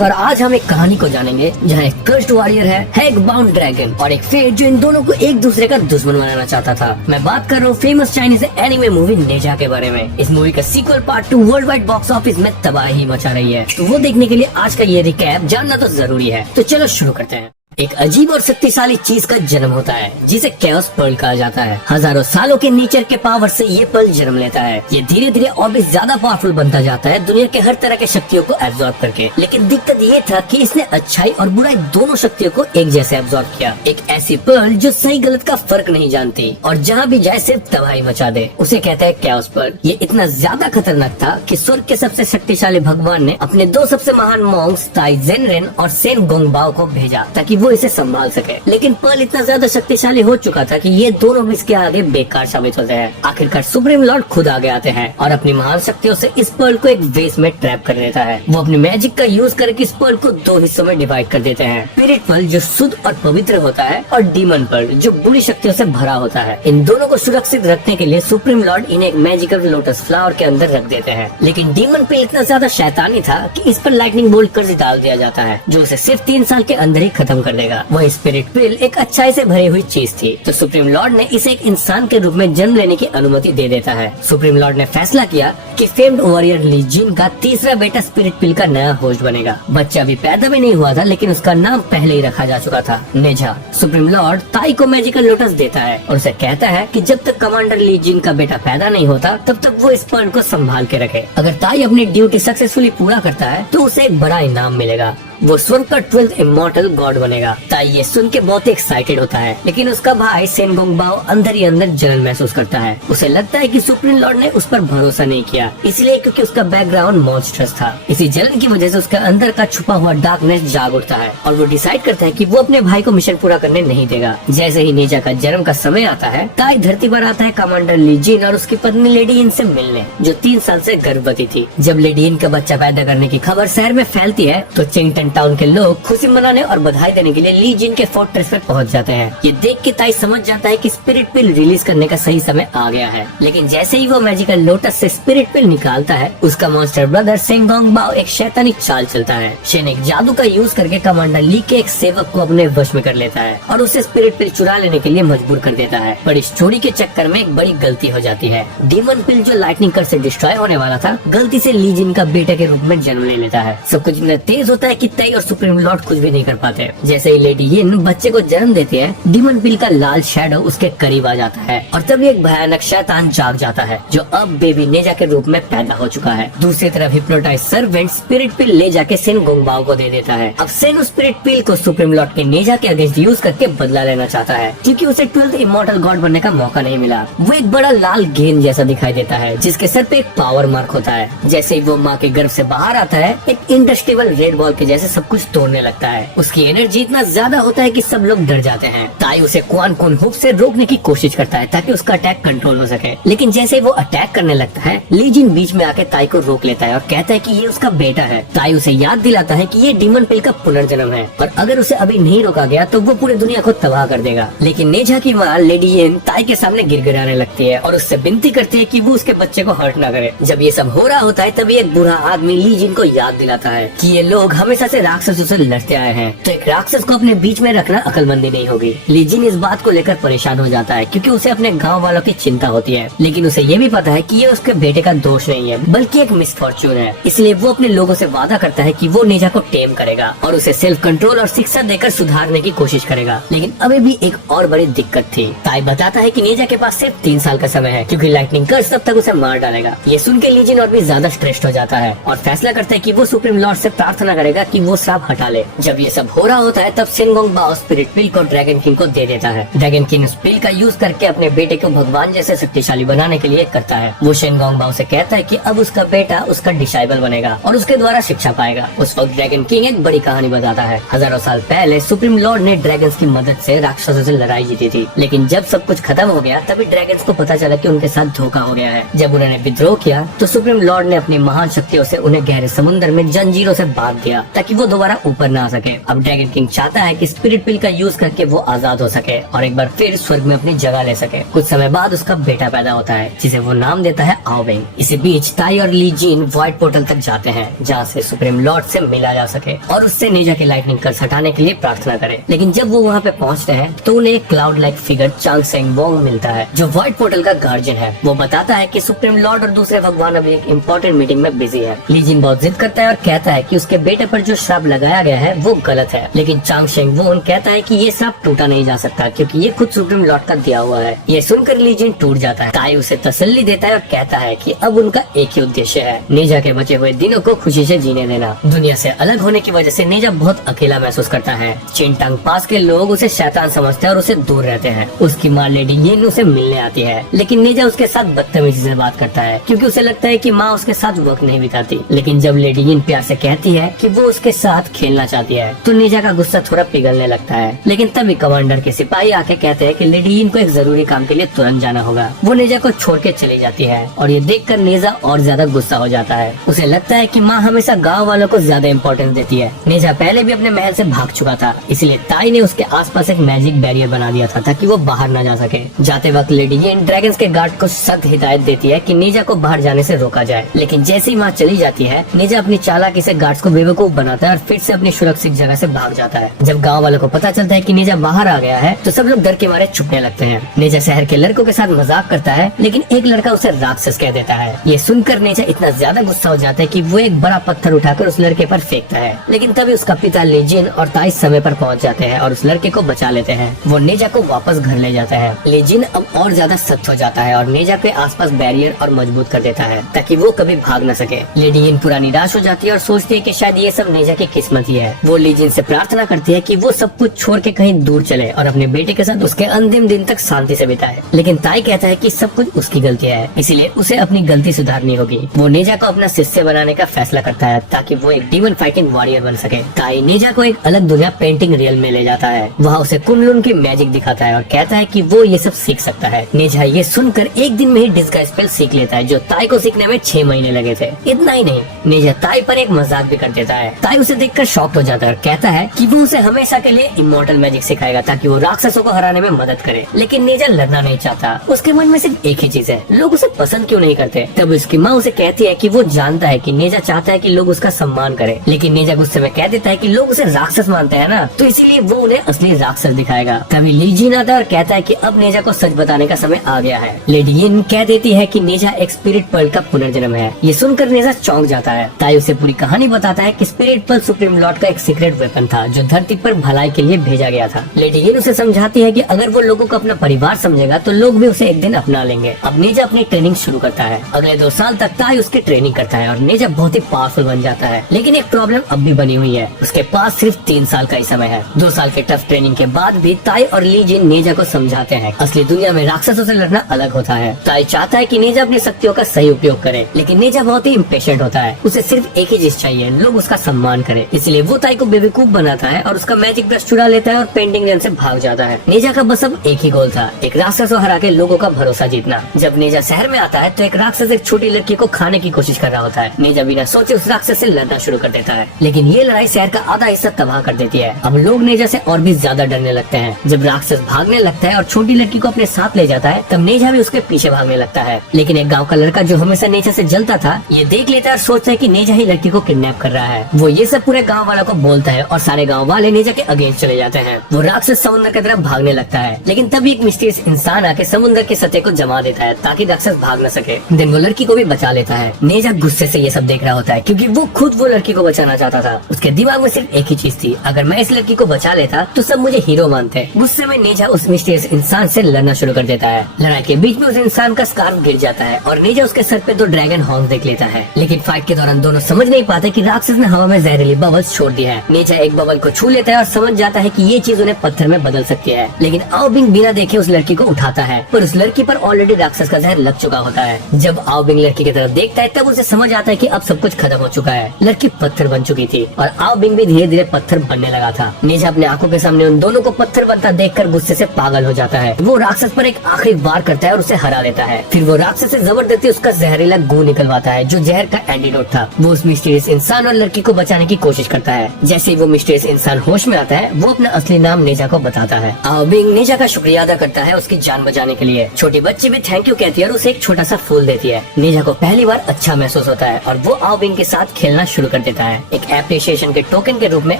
और आज हम एक कहानी को जानेंगे जहाँ एक कर्स्ड वॉरियर है एक बाउंड ड्रैगन और एक फेट जो इन दोनों को एक दूसरे का दुश्मन बनाना चाहता था। मैं बात कर रहा हूँ famous Chinese anime movie Ne Zha के बारे में। इस मूवी का sequel part 2 worldwide box office में तबाही मचा रही है, तो वो देखने के लिए आज का ये रिकैप जानना तो जरूरी है। तो चलो शुरू करते हैं। एक अजीब और शक्तिशाली चीज का जन्म होता है जिसे कैओस पर्ल कहा जाता है। हजारों सालों के नेचर के पावर से ये पर्ल जन्म लेता है। ये धीरे धीरे और भी ज्यादा पावरफुल बनता जाता है दुनिया के हर तरह के शक्तियों को एब्जॉर्ब करके। लेकिन दिक्कत ये था कि इसने अच्छाई और बुराई दोनों शक्तियों को एक जैसे एब्जॉर्ब किया। एक ऐसी पर्ल जो सही गलत का फर्क नहीं जानती और जहाँ भी जाए सिर्फ तबाही मचा दे, उसे कहते हैं कैओस पर्ल। ये इतना ज्यादा खतरनाक था कि स्वर्ग के सबसे शक्तिशाली भगवान ने अपने दो सबसे महान मॉन्क्स ताई जेनरेन और सेन गोंगबाओ को भेजा ताकि वो इसे संभाल सके। लेकिन पर्ल इतना ज्यादा शक्तिशाली हो चुका था कि ये दोनों भी इसके आगे बेकार साबित होते हैं। आखिरकार सुप्रीम लॉर्ड खुद आगे आते हैं और अपनी महान शक्तियों से इस पर्ल को एक वेस में ट्रैप कर देता है। वो अपनी मैजिक का यूज करके इस पर्ल को दो हिस्सों में डिवाइड कर देते हैं। स्पिरिट पर्ल जो शुद्ध और पवित्र होता है और डीमन पर्ल जो बुरी शक्तियों से भरा होता है। इन दोनों को सुरक्षित रखने के लिए सुप्रीम लॉर्ड इन्हें एक मैजिकल लोटस फ्लावर के अंदर रख देते हैं। लेकिन डीमन पर्ल इतना ज्यादा शैतानी था कि इस पर लाइटनिंग बोल्ट कर्ज डाल दिया जाता है जो उसे सिर्फ 3 साल के अंदर ही खत्म कर देगा। वह स्पिरिट पर्ल एक अच्छाई से भरी हुई चीज थी, तो सुप्रीम लॉर्ड ने इसे एक इंसान के रूप में जन्म लेने की अनुमति दे देता है। सुप्रीम लॉर्ड ने फैसला किया कि फेम्ड वॉरियर ली जिन का तीसरा बेटा स्पिरिट पर्ल का नया होस्ट बनेगा। बच्चा भी पैदा भी नहीं हुआ था लेकिन उसका नाम पहले ही रखा जा चुका था, नेजा। सुप्रीम लॉर्ड ताई को मैजिकल लोटस देता है और उसे कहता है कि जब तक कमांडर ली जिन का बेटा पैदा नहीं होता तब तक वो इस पर्ल को संभाल के रखे। अगर ताई अपनी ड्यूटी सक्सेसफुली पूरा करता है तो उसे एक बड़ा इनाम मिलेगा। वो स्वर्ग का 12th इमॉर्टल गॉड बनेगा। ताई ये सुन के बहुत एक्साइटेड होता है, लेकिन उसका भाई सेन गोंगबाओ अंदर ही अंदर जलन महसूस करता है। उसे लगता है कि सुप्रीम लॉर्ड ने उस पर भरोसा नहीं किया, इसलिए क्योंकि उसका बैकग्राउंड मॉन्स्टरस था। इसी जलन की वजह से उसके अंदर का छुपा हुआ डार्कनेस जाग उठता है और वो डिसाइड करता है कि वो अपने भाई को मिशन पूरा करने नहीं देगा। जैसे ही नेजा का जन्म का समय आता है, ताई धरती पर आता है कमांडर ली जिन और उसकी पत्नी लेडी इन से मिलने, जो 3 साल से गर्भवती थी। जब लेडी इन का बच्चा पैदा करने की खबर शहर में फैलती है तो चिंगटन टाउन के लोग खुशी मनाने और बधाई देने के लिए ली जिन के फोर्ट्रेस पर पहुंच जाते हैं। ये देख के ताई समझ जाता है कि स्पिरिट पर्ल रिलीज करने का सही समय आ गया है। लेकिन जैसे ही वो मैजिकल लोटस से स्पिरिट पर्ल निकालता है, उसका मॉन्स्टर ब्रदर सेन गोंगबाओ एक शैतानी चाल चलता है। शेन एक जादू का यूज करके कमांडर ली के एक सेवक को अपने वश में कर लेता है और उसे स्पिरिट पर्ल चुरा लेने के लिए मजबूर कर देता है। पर इस चोरी के चक्कर में एक बड़ी गलती हो जाती है। डीमन पर्ल जो लाइटनिंग कर्ज से डिस्ट्रॉय होने वाला था, गलती से ली जिन का बेटे के रूप में जन्म ले लेता है। सब कुछ इतना तेज होता है कि ताई और सुप्रीम लॉर्ड कुछ भी नहीं कर पाते। जैसे ही लेडी यिन बच्चे को जन्म देती है, डीमन पर्ल का लाल शैडो उसके करीब आ जाता है और तभी एक भयानक शैतान जाग जाता है जो अब बेबी नेजा के रूप में पैदा हो चुका है। दूसरी तरफ हिप्नोटाइज सर्वेंट स्पिरिट पर्ल ले जाके सेन गोंगबाओ को दे देता है। अब सेन उस स्पिरिट पर्ल को सुप्रीम लॉर्ड के नेजा के अगेंस्ट यूज करके बदला लेना चाहता है, क्योंकि उसे 12th इमॉर्टल गॉड बनने का मौका नहीं मिला। वो एक बड़ा लाल गेंद जैसा दिखाई देता है जिसके सर पे एक पावर मार्क होता है। जैसे ही वो माँ के गर्भ से बाहर आता है, एक इंडस्ट्रेबल रेड बॉल के जैसे सब कुछ तोड़ने लगता है। उसकी एनर्जी इतना ज्यादा होता है कि सब लोग डर जाते हैं। ताई उसे क्वान कुन हुक से रोकने की कोशिश करता है ताकि उसका अटैक कंट्रोल हो सके, लेकिन जैसे ही वो अटैक करने लगता है, ली जिन बीच में आके ताई को रोक लेता है और कहता है कि ये उसका बेटा है। ताई उसे याद दिलाता है कि ये डीमन पर्ल का पुनर्जन्म है और अगर उसे अभी नहीं रोका गया तो वो पूरी दुनिया को तबाह कर देगा। लेकिन नेजा की माँ लेडी यिन ताई के सामने गिड़गिड़ाने लगती है और उससे विनती करती है कि वो उसके बच्चे को हर्ट ना करे। जब ये सब हो रहा होता है तभी एक बुरा आदमी ली जिन को याद दिलाता है कि ये लोग हमेशा से राक्षसों से लड़ते आए हैं, तो एक राक्षस को अपने बीच में रखना अकलमंदी नहीं होगी। ली जिन इस बात को लेकर परेशान हो जाता है क्योंकि उसे अपने गांव वालों की चिंता होती है, लेकिन उसे ये भी पता है कि ये उसके बेटे का दोष नहीं है बल्कि एक मिसफॉर्चून है। इसलिए वो अपने लोगों से वादा करता है कि वो नेजा को टेम करेगा और उसे सेल्फ कंट्रोल और शिक्षा देकर सुधारने की कोशिश करेगा। लेकिन अभी भी एक और बड़ी दिक्कत थी। ताई बताता है कि नेजा के पास सिर्फ 3 साल का समय है क्योंकि लाइटनिंग कर्ज तब तक उसे मार डालेगा। ये सुन के ली जिन और भी ज्यादा स्ट्रेस्ड हो जाता है और फैसला करता है कि वो सुप्रीम लॉर्ड से प्रार्थना करेगा कि वो श्राप हटा ले। जब ये सब हो रहा होता है तब सेन गोंगबाओ स्पिरिट पर्ल को ड्रैगन किंग को दे देता है। ड्रैगन किंग उस पर्ल का यूज करके अपने बेटे को भगवान जैसे शक्तिशाली बनाने के लिए करता है। वो सेन गोंगबाओ से कहता है कि अब उसका बेटा उसका डिसाइबल बनेगा और उसके द्वारा शिक्षा पाएगा। उस वक्त ड्रैगन किंग एक बड़ी कहानी बताता है। हजारों साल पहले सुप्रीम लॉर्ड ने ड्रैगन्स की मदद से राक्षसों से लड़ाई जीती थी, लेकिन जब सब कुछ खत्म हो गया तभी ड्रैगन्स को पता चला कि उनके साथ धोखा हो गया है। जब उन्होंने विद्रोह किया तो सुप्रीम लॉर्ड ने अपनी महान शक्तियों से उन्हें गहरे समुद्र में जंजीरों से बांध दिया ताकि ताकि वो दोबारा ऊपर ना आ सके। अब ड्रैगन किंग चाहता है कि स्पिरिट पिल का यूज करके वो आजाद हो सके और एक बार फिर स्वर्ग में अपनी जगह ले सके। कुछ समय बाद उसका बेटा पैदा होता है जिसे वो नाम देता है आओबिंग। इसी बीच ताई और ली जीन व्हाइट पोर्टल तक जाते हैं जहाँ से सुप्रीम लॉर्ड से मिला जा सके और उससे नेजा के लाइटनिंग कर्स हटाने के लिए प्रार्थना करे। लेकिन जब वो वहाँ पे पहुँचते हैं तो उन्हें एक क्लाउड लाइक फिगर चांग सेंग वोंग मिलता है जो व्हाइट पोर्टल का गार्जियन है। वो बताता है कि सुप्रीम लॉर्ड और दूसरे भगवान अभी एक इम्पोर्टेंट मीटिंग में बिजी है। ली जीन बहुत जिद करता है और कहता है कि उसके बेटे पर जो श्राप लगाया गया है वो गलत है, लेकिन चांग शेंग वोन कहता है कि ये श्राप टूटा नहीं जा सकता क्योंकि ये खुद सुप्रीम लॉर्ड का दिया हुआ है। ये सुनकर ली जीन टूट जाता है। ताई उसे तसल्ली देता है और कहता है कि अब उनका एक ही उद्देश्य है, नेजा के बचे हुए दिनों को खुशी से जीने देना। दुनिया से अलग होने की वजह से नेजा बहुत अकेला महसूस करता है। चिनटांग पास के लोग उसे शैतान समझते हैं और उसे दूर रहते हैं। उसकी माँ लेडी येन उसे मिलने आती है, लेकिन नेजा उसके साथ बदतमीजी से बात करता है क्योंकि उसे लगता है कि माँ उसके साथ वक्त नहीं बिताती। लेकिन जब लेडी येन प्यार से कहती है कि वो उसके साथ खेलना चाहती है तो नेजा का गुस्सा थोड़ा पिघलने लगता है। लेकिन तभी कमांडर के सिपाही आके कहते हैं कि लेडी येन को एक जरूरी काम के लिए तुरंत जाना होगा। वो नेजा को छोड़ के चली जाती है और ये देखकर नेजा और ज्यादा गुस्सा हो जाता है। उसे लगता है कि माँ हमेशा गाँव वालों को ज्यादा इम्पोर्टेंस देती है। नेजा पहले भी अपने महल से भाग चुका था, इसलिए ताई ने उसके आसपास एक मैजिक बैरियर बना दिया था ताकि वो बाहर न जा सके। जाते वक्त लेडी येन ड्रैगन्स के गार्ड को सख्त हिदायत देती है कि नेजा को बाहर जाने से रोका जाए। लेकिन जैसे ही माँ चली जाती है नेजा अपनी चालाकी से गार्ड्स को बेवकूफ बनाता है और फिर से अपनी सुरक्षित जगह से भाग जाता है। जब गांव वालों को पता चलता है कि नेजा बाहर आ गया है तो सब लोग डर के मारे छुपने लगते हैं। नेजा शहर के लड़कों के साथ मजाक करता है, लेकिन एक लड़का उसे राक्षस कह देता है। ये सुनकर नेजा इतना ज्यादा गुस्सा हो जाता है कि वो एक बड़ा पत्थर उठाकर उस लड़के पर फेंकता है। लेकिन तभी उसका पिता लीजिन और ताई समय पर पहुंच जाते हैं और उस लड़के को बचा लेते हैं। वो नेजा को वापस घर ले जाता है। लीजिन अब और ज्यादा सख्त हो जाता है और नेजा के आसपास बैरियर और मजबूत कर देता है ताकि वो कभी भाग न सके। लेडी येन पूरा निराश हो जाती है और सोचती है कि शायद ये सब नेजा की किस्मत ही है। वो लीजिन से प्रार्थना करती है कि वो सब कुछ छोड़ के कहीं दूर चले और अपने बेटे के साथ उसके अंतिम दिन तक शांति से बिताए। लेकिन ताई कहता है कि सब कुछ उसकी गलती है, इसलिए उसे अपनी गलती सुधारनी होगी। वो नेजा को अपना शिष्य बनाने का फैसला करता है ताकि वो एक डीमन फाइटिंग वॉरियर बन सके। ताई नेजा को एक अलग दुनिया पेंटिंग रियल में ले जाता है। वहाँ उसे कुनलुन की मैजिक दिखाता है और कहता है कि वो ये सब सीख सकता है। नेजा ये सुनकर एक दिन में ही डिस्गाइज स्पेल सीख लेता है जो ताई को सीखने में 6 महीने लगे थे। इतना ही नहीं, नेजा ताई पर एक मजाक भी कर देता है। ताई उसे देखकर शॉक्ड हो जाता है और कहता है कि वो उसे हमेशा के लिए इमोर्टल मैजिक सिखाएगा ताकि वो राक्षसों को हराने में मदद करे। लेकिन नेजा लड़ना नहीं चाहता। उसके मन में सिर्फ एक ही चीज है, लोग उसे पसंद क्यों नहीं करते। तब उसकी माँ उसे कहती है कि वो जानता है कि नेजा चाहता है कि लोग उसका सम्मान करे, लेकिन नेजा गुस्से में कह देता है कि लोग उसे राक्षस मानते हैं ना, तो इसीलिए वो उन्हें असली राक्षस दिखाएगा। तभी लीजिन आता है और कहता है कि अब नेजा को सच बताने का समय आ गया है। लेडी येन कह देती है कि नेजा एक स्पिरिट पर्ल का पुनर्जन्म है। ये सुनकर नेजा चौंक जाता है। ताई उसे पूरी कहानी बताता है कि स्पिरिट पर्ल सुप्रीम लॉर्ड का एक सीक्रेट वेपन था जो धरती पर भलाई के लिए भेजा गया था। लेडी येन उसे समझाती है कि अगर वो लोगों को अपना परिवार समझेगा तो लोग भी उसे एक दिन अपना लेंगे। अब नेजा अपनी ट्रेनिंग शुरू करता है। अगले 2 साल तक ताई उसकी ट्रेनिंग करता है और नेजा बहुत ही पावरफुल बन जाता है। लेकिन एक प्रॉब्लम अब भी बनी हुई है, उसके पास सिर्फ 3 साल का ही समय है। 2 साल के टफ ट्रेनिंग के बाद भी ताई और लीजिन नेजा को समझाते हैं असली दुनिया में राक्षसों से लड़ना अलग होता है। ताई चाहता है कि नेजा अपनी शक्तियों का सही उपयोग करे, लेकिन नेजा बहुत ही इम्पेशेंट होता है। उसे सिर्फ एक ही चीज चाहिए, लोग उसका सम्मान करे। इसलिए वो ताई को बेवकूफ बनाता है और उसका मैजिक ब्रश चुरा लेता है और पेंटिंग गन से भाग जाता है। नेजा का बस अब एक ही गोल था, एक राक्षस को हरा के लोगों का भरोसा जीतना। जब नेजा शहर में आता है तो एक राक्षस एक छोटी लड़की को खाने की कोशिश कर रहा होता है। नेजा बिना सोचे उस राक्षस से लड़ना शुरू कर देता है, लेकिन ये लड़ाई शहर का आधा हिस्सा तबाह कर देती है। अब लोग नेजा से और भी ज्यादा डरने लगते हैं। जब राक्षस भागने लगता है और छोटी लड़की को अपने साथ ले जाता है तब नेजा भी उसके पीछे भागने लगता है। लेकिन एक गाँव का लड़का जो हमेशा नेजा से जलता था ये देख लेता है और सोचता है कि नेजा ही लड़की को किडनैप कर रहा है। वो ये सब पूरे गाँव वालों को बोलता है और सारे गाँव वाले नेजा के अगेंस्ट चले जाते हैं। वो राक्षस समुद्र की तरफ भागने लगता है, लेकिन तभी एक मिस्टीरियस इंसान आके समुद्र के सतह को जमा देता है ताकि राक्षस भाग न सके। देन वो लड़की को भी बचा लेता है। नेजा गुस्से से ये सब देख रहा होता है क्योंकि वो खुद वो लड़की को बचाना चाहता था। उसके दिमाग में सिर्फ एक ही चीज थी, अगर मैं इस लड़की को बचा लेता तो सब मुझे हीरो मानते। गुस्से में नेजा उस मिस्टीरियस इंसान से लड़ना शुरू कर देता है। लड़ाई के बीच में उस इंसान का स्कार्फ गिर जाता है और नेजा उसके सर पे 2 ड्रैगन हॉर्न्स देख लेता है। लेकिन फाइट के दौरान दोनों समझ नहीं पाते कि राक्षस ने हवा में जहरीली बबल्स छोड़ दिया है। नेजा एक बबल को छू लेता है और समझ जाता है कि ये चीज उन्हें पत्थर में बदल सकती है। लेकिन आओबिंग बिना देखे उस लड़की को उठाता है, पर उस लड़की पर ऑलरेडी राक्षस का जहर लग चुका होता है। जब आओबिंग लड़की की तरफ देखता है तब उसे समझ आता है कि अब सब कुछ खत्म हो चुका है। लड़की पत्थर बन चुकी थी और आओबिंग भी धीरे धीरे पत्थर बनने लगा था। नेजा अपने आंखों के सामने उन दोनों को पत्थर बनता देखकर गुस्से से पागल हो जाता है। वो राक्षस पर एक आखिरी वार करता है और उसे हरा देता है। फिर वो राक्षस से जबरदस्ती उसका जहरीला गू निकलवाता है जो जहर का एंटीडोट था। वो उस मिस्टीरियस इंसान और लड़की को बचाने बचाने की कोशिश करता है। जैसे ही वो मिस्टीरियस इंसान होश में आता है, वो अपना असली नाम नेजा को बताता है। आओ बिंग नेजा का शुक्रिया अदा करता है उसकी जान बचाने के लिए। छोटी बच्ची भी थैंक यू कहती है और उसे एक छोटा सा फूल देती है। नेजा को पहली बार अच्छा महसूस होता है और वो आओ बिंग के साथ खेलना शुरू कर देता है। एक एप्रिसिएशन के टोकन के रूप में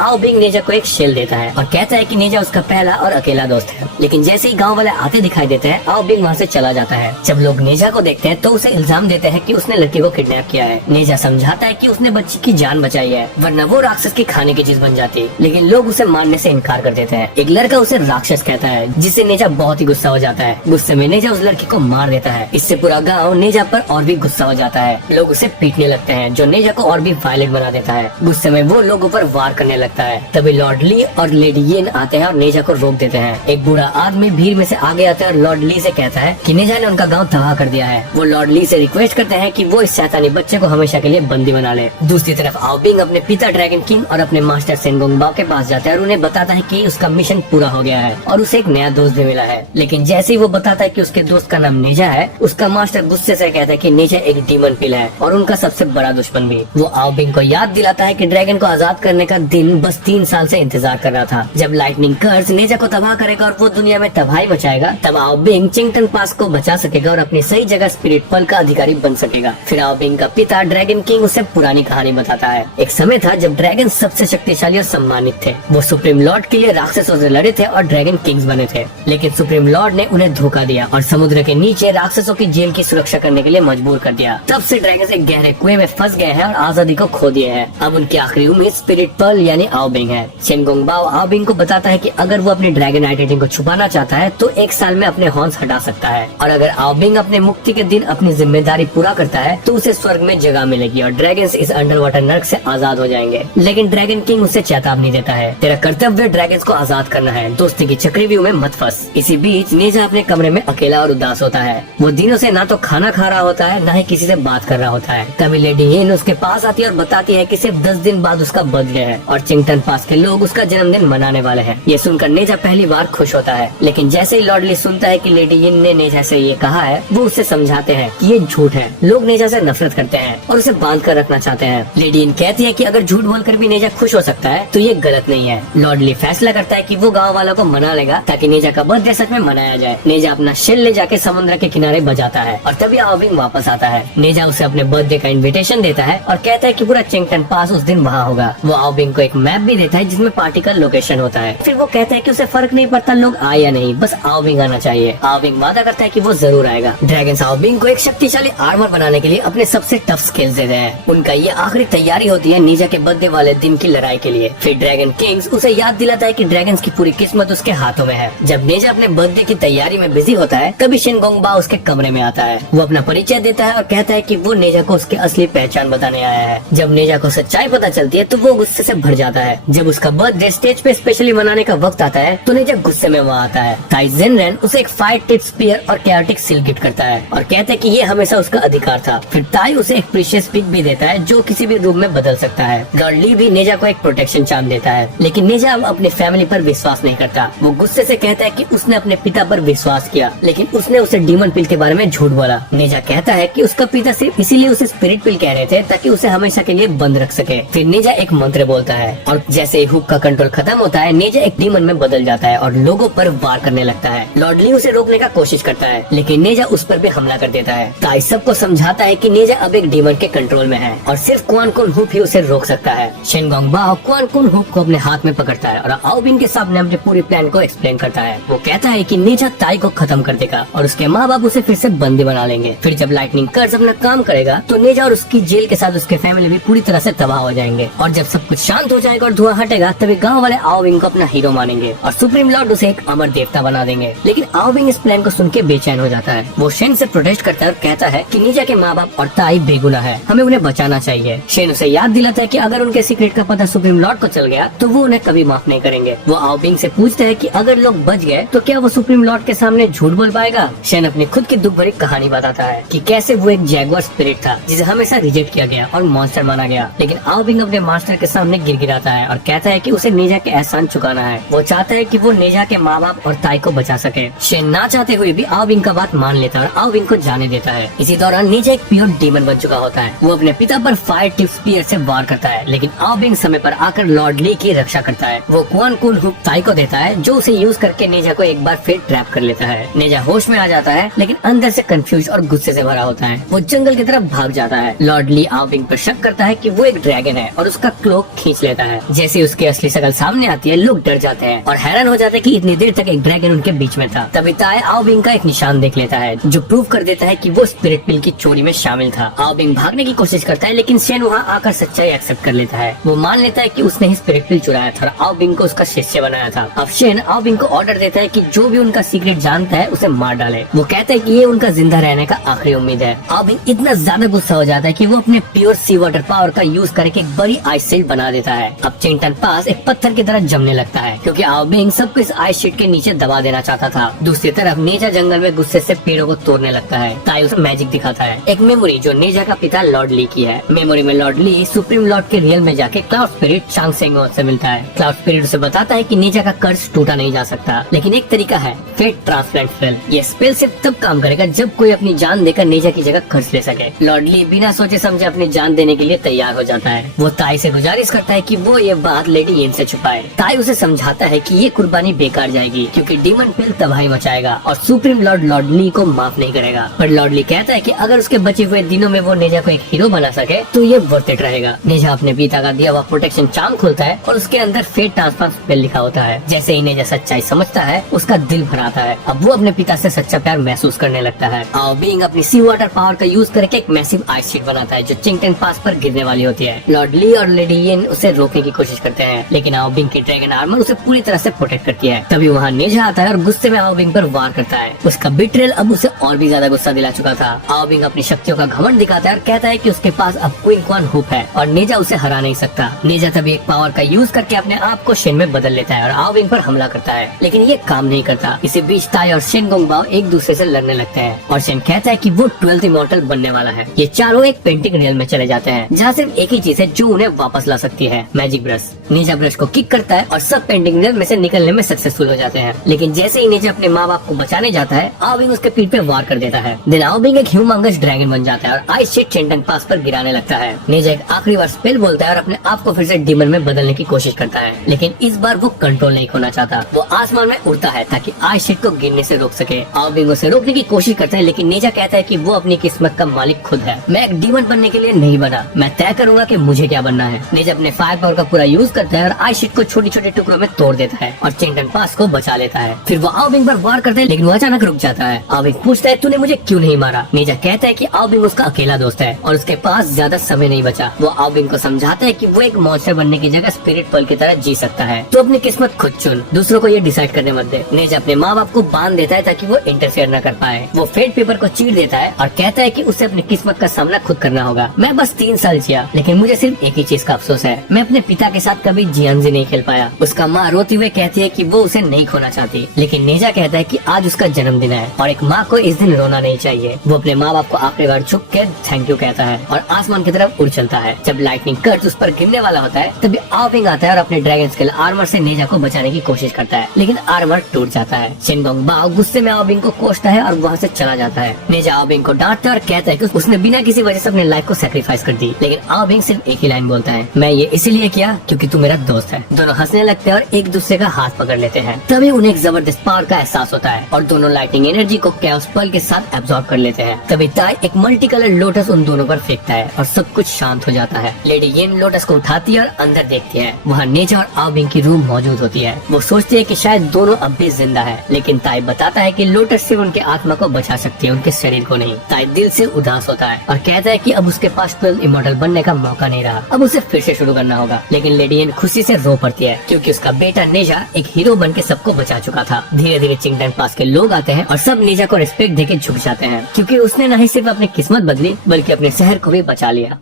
आओ बिंग नेजा को एक शेल देता है और कहता है कि नेजा उसका पहला और अकेला दोस्त है। लेकिन जैसे ही गांव वाले आते दिखाई देते हैं, आओ बिंग वहाँ से चला जाता है। जब लोग नेजा को देखते हैं तो उसे इल्जाम देते हैं कि उसने लड़की को किडनैप किया है। नेजा समझाता है कि उसने बच्ची की जान बचाई है, वरना वो राक्षस की खाने की चीज बन जाती। लेकिन लोग उसे मारने से इनकार कर देते हैं। एक लड़का उसे राक्षस कहता है, जिससे नेजा बहुत ही गुस्सा हो जाता है। गुस्से में नेजा उस लड़की को मार देता है। इससे पूरा गाँव नेजा पर और भी गुस्सा हो जाता है। लोग उसे पीटने लगते हैं, जो नेजा को और भी वायलेंट बना देता है। गुस्से में वो लोगों पर वार करने लगता है। तभी लॉर्ड ली और लेडी येन आते हैं और नेजा को रोक देते हैं। एक बूढ़ा आदमी भीड़ में से आगे आता है और लॉर्ड ली से कहता है कि नेजा ने उनका गांव तबाह कर दिया है। वो लॉर्ड ली से रिक्वेस्ट करते हैं कि वो इस शैतानी बच्चे को हमेशा के लिए बंदी बना ले। दूसरी तरफ आओ बिंग अपने पिता ड्रैगन किंग और अपने मास्टर सेनगोंग बाओ के पास जाता है और उन्हें बताता है कि उसका मिशन पूरा हो गया है और उसे एक नया दोस्त भी मिला है। लेकिन जैसे ही वो बताता है कि उसके दोस्त का नाम नेजा है, उसका मास्टर गुस्से से कहता है कि नेजा एक डीमन पिल है और उनका सबसे बड़ा दुश्मन भी। वो आओ बिंग को याद दिलाता है कि ड्रैगन को आजाद करने का दिन बस 3 साल से इंतजार कर रहा था। जब लाइटनिंग कर्स नेजा को तबाह करेगा और वो दुनिया में तबाही मचाएगा, तब आओ बिंग चिंगटन पास को बचा सकेगा और अपनी सही जगह स्पिरिट पल का अधिकारी बन सकेगा। फिर आओ बिंग का पिता ड्रैगन किंग उसे पुरानी कहानी बताता है। एक समय था जब ड्रैगन सबसे शक्तिशाली और सम्मानित थे। वो सुप्रीम लॉर्ड के लिए राक्षसों से लड़े थे और ड्रैगन किंग्स बने थे। लेकिन सुप्रीम लॉर्ड ने उन्हें धोखा दिया और समुद्र के नीचे राक्षसों की जेल की सुरक्षा करने के लिए मजबूर कर दिया। तब से ड्रैगन एक गहरे कुएं में फंस गए हैं और आजादी को खो दिए हैं। अब उनकी आखिरी उम्मीद स्पिरिट पर्ल यानी आओ बिंग है। सेनगोंग बाओ आओ बिंग को बताता है कि अगर वो अपनी ड्रैगन आइडेंटिटी को छुपाना चाहता है तो 1 साल में अपने हॉर्न्स हटा सकता है, और अगर आओ बिंग अपने मुक्ति के दिन अपनी जिम्मेदारी पूरा करता है तो उसे स्वर्ग में जगह मिलेगी और ड्रैगन्स इस अंडर वाटर नर्क से आजाद हो जाएंगे। लेकिन ड्रैगन किंग उसे चेतावनी देता है, तेरा कर्तव्य ड्रैगन्स को आजाद करना है, दोस्ती की चक्रव्यूह में मत फंस। इसी बीच नेजा अपने कमरे में अकेला और उदास होता है। वो दिनों से ना तो खाना खा रहा होता है, ना ही किसी से बात कर रहा होता है। तभी लेडी येन उसके पास आती है और बताती है कि सिर्फ 10 दिन बाद उसका बर्थडे है और चिंगटन पास के लोग उसका जन्मदिन मनाने वाले हैं। ये सुनकर नेजा पहली बार खुश होता है। लेकिन जैसे ही लॉर्ड ली सुनता है कि लेडी येन ने नेजा से ये कहा है, वो उससे समझाते हैं कि ये झूठ है। लोग नेजा से नफरत करते हैं और उसे बांध कर रखना चाहते हैं। लेडी येन कहती है कि अगर झूठ बोलकर भी नेजा खुश हो सकता है तो ये गलत नहीं है। लॉर्ड ली फैसला करता है कि वो गाँव वालों को मना लेगा ताकि नेजा का बर्थडे सच में मनाया जाए। नेजा अपना शेल ले जाके समुद्र के किनारे बजाता है और तभी आओ बिंग वापस आता है। नेजा उसे अपने बर्थडे का इनविटेशन देता है और कहता है कि पूरा चिंगटन पास उस दिन वहाँ होगा। वो आओ बिंग को एक मैप भी देता है जिसमें पार्टी का लोकेशन होता है। फिर वो कहता है कि उसे फर्क नहीं पड़ता लोग आए या नहीं, बस आओ बिंग आना चाहिए। आओ बिंग वादा करता है कि वो जरूर आएगा। ड्रैगन्स आओ बिंग को एक शक्तिशाली आर्मर बनाने के लिए अपने सबसे टफ स्किल्स देते हैं। उनका ये आखिरी तैयारी होती है नेजा के बर्थडे वाले दिन की लड़ाई के लिए। फिर ड्रैगन किंग्स उसे याद दिलाता है कि ड्रैगन्स की पूरी किस्मत उसके हाथों में है। जब नेजा अपने बर्थडे की तैयारी में बिजी होता है, तभी सेनगोंग बाओ उसके कमरे में आता है। वो अपना परिचय देता है और कहता है कि वो नेजा को उसकी असली पहचान बताने आया है। जब नेजा को सच्चाई पता चलती है तो वो गुस्से से भर जाता है। जब उसका बर्थडे स्टेज पे स्पेशली मनाने का वक्त आता है तो नेजा गुस्से में वहाँ आता है। ताई जेनरेन उसे एक फायर टिप स्पीयर और कैओटिक सील गिफ्ट करता है और कहता है कि ये हमेशा उसका अधिकार था। फिर ताई उसे एक प्रीशियस पिग भी देता है जो किसी भी रूप में बदल सकता है। लॉर्ड ली भी नेजा को एक प्रोटेक्शन चार्म देता है। लेकिन नेजा अब अपने फैमिली पर विश्वास नहीं करता। वो गुस्से से कहता है कि उसने अपने पिता पर विश्वास किया, लेकिन उसने उसे डीमन पिल के बारे में झूठ बोला। नेजा कहता है कि उसका पिता सिर्फ इसीलिए उसे स्पिरिट पिल कह रहे थे ताकि उसे हमेशा के लिए बंद रख सके। फिर नेजा एक मंत्र बोलता है और जैसे ही हुक का कंट्रोल खत्म होता है, नेजा एक डीमन में बदल जाता है और लोगों पर वार करने लगता है। लॉर्ड ली उसे रोकने का कोशिश करता है, लेकिन नेजा उस पर भी हमला कर देता है। ताई सबको समझाता है कि नेजा अब एक डीमन के कंट्रोल में है और सिर्फ क्वान कुन हुक ही उसे रोक सकता है। सेनगोंग बाओ क्वान कुन हुक को अपने हाथ में पकड़ता है और आओ बिंग के सामने अपने पूरी प्लान को एक्सप्लेन करता है। वो कहता है कि नेजा ताई को खत्म कर देगा और उसके माँ बाप उसे फिर से बंदी बना लेंगे। फिर जब लाइटनिंग कर्स अपना काम करेगा तो नेजा और उसकी जेल के साथ उसके फैमिली भी पूरी तरह से तबाह हो जाएंगे। और जब सब कुछ शांत हो जाएगा और धुआं हटेगा, तभी गाँव वाले आओ बिंग को अपना हीरो मानेंगे और सुप्रीम लॉर्ड उसे एक अमर देवता बना देंगे। लेकिन आओ बिंग इस प्लान को सुन के बेचैन हो जाता है। वो शेन से प्रोटेस्ट करता है और कहता है कि नेजा के माँ बाप और ताई बेगुनाह है, हमें उन्हें बचाना चाहिए। शेन उसे याद दिलाता है कि अगर उनके सीक्रेट का पता सुप्रीम लॉर्ड को चल गया तो वो उन्हें कभी माफ नहीं करेंगे। वो आओ बिंग से पूछते हैं कि अगर लोग बच गए तो क्या वो सुप्रीम लॉर्ड के सामने झूठ बोल पाएगा। शेन अपनी खुद की दुख भरी कहानी बताता है कि कैसे वो एक जैगुआर स्पिरिट था जिसे हमेशा रिजेक्ट किया गया और मॉन्स्टर माना गया। लेकिन आओ बिंग अपने मास्टर के सामने गिड़गिड़ाता है और कहता है कि उसे नेजा के एहसान चुकाना है। वो चाहता है कि वो नेजा के माँ बाप और ताई को बचा सके। शेन ना चाहते हुए भी आओ बिंग का बात मान लेता है और आओ बिंग को जाने देता है। इसी दौरान नेजा एक प्योर डीमन बन चुका होता है। वो अपने पिता पर फायर टिप स्पीयर से वार करता करता है, लेकिन आओ बिंग समय पर आकर लॉर्ड ली की रक्षा करता है। वो क्वान कून हुक ताई को देता है, जो उसे यूज करके नेजा को एक बार फिर ट्रैप कर लेता है। नेजा होश में आ जाता है, लेकिन अंदर से कंफ्यूज और गुस्से से भरा होता है। वो जंगल की तरफ भाग जाता है। लॉर्ड ली आओ बिंग पर शक करता है कि वो एक ड्रैगन है और उसका क्लोक खींच लेता है। जैसे उसकी असली शक्ल सामने आती है, लोग डर जाते हैं और हैरान हो जाते हैं कि इतनी देर तक एक ड्रैगन उनके बीच में था। तभी ताई आओ बिंग का एक निशान देख लेता है, जो प्रूव कर देता है कि वो स्पिरिट पिल की चोरी में शामिल था। आओ बिंग भागने की कोशिश करता है, लेकिन शेन वहाँ आकर सच्चाई एक्सेप्ट कर लेता है। वो मान लेता है कि उसने ही स्पिरिट पिल चुराया था और आओ बिंग को उसका शिष्य बनाया था। अब शेन आओ बिंग को ऑर्डर देता है कि जो भी उनका सीक्रेट जानता है उसे मार डाले। वो कहता है कि ये उनका जिंदा रहने का आखिरी उम्मीद है। आओ बिंग इतना ज्यादा गुस्सा हो जाता है कि वो अपने प्योर सी वाटर पावर का यूज करके एक बड़ी आइस शील्ड बना देता है। अब चिंटन पास एक पत्थर की तरह जमने लगता है, क्योंकि आओ बिंग सबको इस आइस शील्ड के नीचे दबा देना चाहता था। दूसरी तरफ नेजा जंगल में गुस्से से पेड़ों को तोड़ने लगता है। ताई उसे मैजिक दिखाता है, एक मेमोरी जो नेजा का पिता लॉर्ड ली की है। मेमोरी में लॉर्ड ली सुप्रीम लॉर्ड के रियल में जाके क्लाउड स्पिरिट चांग सेंग से मिलता है। क्लाउड स्पिरिट उसे बताता है कि नेजा का कर्ज टूटा नहीं जा सकता, लेकिन एक तरीका है, फेट ट्रांसप्लांट स्पेल। ये स्पेल सिर्फ तब काम करेगा जब कोई अपनी जान देकर नेजा की जगह खर्च ले सके। लॉर्ड ली बिना सोचे समझे अपनी जान देने के लिए तैयार हो जाता है। वो ताई से गुजारिश करता है कि वो ये बात लेडी येन से छुपाए। ताई उसे समझाता है कि ये कुर्बानी बेकार जाएगी, क्योंकि डीमन पिल तबाही मचाएगा और सुप्रीम लॉर्ड लॉर्ड ली को माफ नहीं करेगा। पर लॉर्ड ली कहता है कि अगर उसके बचे हुए दिनों में वो नेजा को एक हीरो बना सके तो ये वर्थ इट रहेगा। नेजा अपने पिता का दिया हुआ प्रोटेक्शन चार्म खोलता है और उसके अंदर फेट ट्रांसप्लांट स्पेल लिखा होता है। जैसे ही नेजा सच्चाई समझता है, उसका दिल भर आता है। अब वो अपने पिता से सच्चा प्यार महसूस करने लगता है। आओ बिंग अपनी सी वाटर पावर का यूज करके एक मैसिव आइस शीट बनाता है, जो चिंगटन पास पर गिरने वाली होती है। लॉर्ड ली और लेडी येन उसे रोकने की कोशिश करते हैं, लेकिन आओ बिंग की ड्रैगन आर्मर उसे पूरी तरह से प्रोटेक्ट करती है। तभी वहाँ नेजा आता है और गुस्से में आओ बिंग पर वार करता है। उसका बिट्रेल अब उसे और भी ज्यादा गुस्सा दिला चुका था। आओ बिंग अपनी शक्तियों का घमंड दिखाता है और कहता है कि उसके पास अब क्वीन क्वान हुप है और नेजा उसे हरा नहीं सकता। नेजा तभी एक पावर का यूज करके अपने आप को शेन में बदल लेता है और आओ बिंग पर हमला करता है, लेकिन ये काम नहीं करता। इसी बीच ताई और शेन गोंगबाओ एक दूसरे से लड़ने लगते हैं और शेन कहता है कि वो 12th इमॉर्टल बनने वाला है। ये चारों एक पेंटिंग रियल में चले जाते हैं, जहाँ सिर्फ एक ही चीज है जो उन्हें वापस ला सकती है, मैजिक ब्रश। नेजा ब्रश को किक करता है और सब पेंटिंग रियल में से निकलने में सक्सेसफुल हो जाते हैं, लेकिन जैसे ही नेजा अपने माँ बाप को बचाने जाता है, आओ बिंग उसके पीठ पे वार कर देता है। देन आओ बिंग एक ह्यूमंगस ड्रैगन बन जाता है और आइस शीट चिंटन पास पर गिराने लगता है। नेजा एक आखिरी बार स्पेल बोलता है और अपने आप को फिर से डीमन में बदलने की कोशिश करता है, लेकिन इस बार वो कंट्रोल नहीं खोना चाहता। वो आसमान में उड़ता है ताकि आइस शीट को गिरने से रोक सके। आओ बिंग उसे रोकने की कोशिश करता है, लेकिन नेजा कहता है कि वो अपनी किस्मत का मालिक खुद है। मैं एक डीमन बनने के लिए नहीं बना, मैं तय करूंगा कि मुझे क्या बनना है। नेजा अपने फायर पावर का पूरा यूज करता है और आइस शीट को छोटे छोटे टुकड़ों में तोड़ देता है और चिंटन पास को बचा लेता है। फिर वो आओ बिंग पर वार करता है, लेकिन वो अचानक रुक जाता है। आओ बिंग पूछता है, तूने मुझे क्यों नहीं मारा? नेजा कहता है कि आओ बिंग उसका अकेला दोस्त है और उसके पास ज्यादा समय नहीं बचा। वो आओ बिंग को समझाता है कि वो एक मॉन्स्टर बनने की जगह स्पिरिट पल की तरह जी सकता है, तो अपनी किस्मत खुद चुन, दूसरों को ये डिसाइड करने मत दे। नेजा अपने माँ बाप को बांध देता है ताकि वो इंटरफेयर न कर पाए। वो फेट पेपर को चीर देता है और कहता है कि उसे अपनी किस्मत का सामना खुद करना होगा। मैं बस 3 साल जिया, लेकिन मुझे सिर्फ एक ही चीज का अफसोस है, मैं अपने पिता के साथ कभी जियांजी नहीं खेल पाया। उसका माँ रोती हुए कहती है कि वो उसे नहीं खोना चाहती, लेकिन नेजा कहता है कि आज उसका जन्मदिन है और एक माँ को इस दिन रोना नहीं चाहिए। वो अपने माँ बाप को आखिरी बार झुक कर थैंक यू कहता है और आसमान की तरफ उड़ चलता है। जब लाइटनिंग कर्ज उस पर गिरने वाला होता है, तभी आओ बिंग आता है और अपने ड्रैगन स्केल आर्मर से नेजा को बचाने की कोशिश करता है, लेकिन आर्मर टूट जाता है। शेन गोंगबाओ गुस्से में आओ बिंग को कोसता है और वहाँ से चला जाता है। नेजा आओ बिंग को डांटता है और कहता है कि उसने बिना किसी वजह से अपने लाइफ को सैक्रिफाइस कर दी, लेकिन आओ बिंग सिर्फ एक ही लाइन बोलता है, मैं ये इसीलिए किया क्योंकि तू मेरा दोस्त है। दोनों हंसने लगते हैं और एक दूसरे का हाथ पकड़ लेते हैं। तभी उन्हें एक जबरदस्त पावर का एहसास होता है और दोनों लाइटिंग एनर्जी को कैओस पर्ल के साथ एब्जॉर्ब कर लेते हैं। तभी ताई एक मल्टी कलर लोटस उन दोनों पर फेंकता है और सब कुछ शांत हो जाता है। लेडी येन लोटस को उठाती है और अंदर देखती है। वहाँ नेजा और आओ बिंग की रूह मौजूद होती है। वो सोचती है कि शायद दोनों अब भी जिंदा है, लेकिन ताई बताता है कि लोटस सिर्फ उनके आत्मा को बचा सकती है, उनके शरीर को नहीं। ताई दिल से उदास होता है और कहता है कि अब उसके पास 12th इमॉर्टल बनने का मौका नहीं रहा, अब उसे फिर से शुरू करना होगा। लेकिन लेडी येन खुशी से रो पड़ती है क्योंकि उसका बेटा नेजा एक हीरो बन के सबको बचा चुका था। धीरे धीरे चिंगटन पास के लोग आते हैं और सब नेजा को रिस्पेक्ट देके झुक जाते हैं, क्योंकि उसने न ही सिर्फ अपनी किस्मत बदली बल्कि अपने शहर को भी बचा लिया।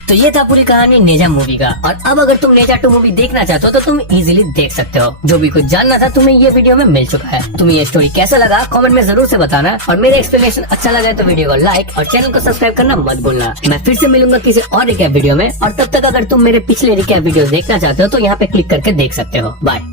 तो ये था पूरी कहानी नेजा मूवी का। और अब अगर तुम नेजा 2 मूवी देखना चाहते हो तो तुम इजीली देख सकते हो। जो भी कुछ जानना था तुम्हें ये वीडियो में मिल चुका है। तुम्हें ये स्टोरी कैसा लगा कमेंट में जरूर से बताना, और मेरे एक्सप्लेनेशन अच्छा लगा तो वीडियो को लाइक और चैनल को सब्सक्राइब करना मत भूलना। मैं फिर से मिलूंगा किसी और रिकैप वीडियो में, और तब तक अगर तुम मेरे पिछले रिकैप वीडियो देखना चाहते हो तो यहाँ पे क्लिक करके देख सकते हो। बाय।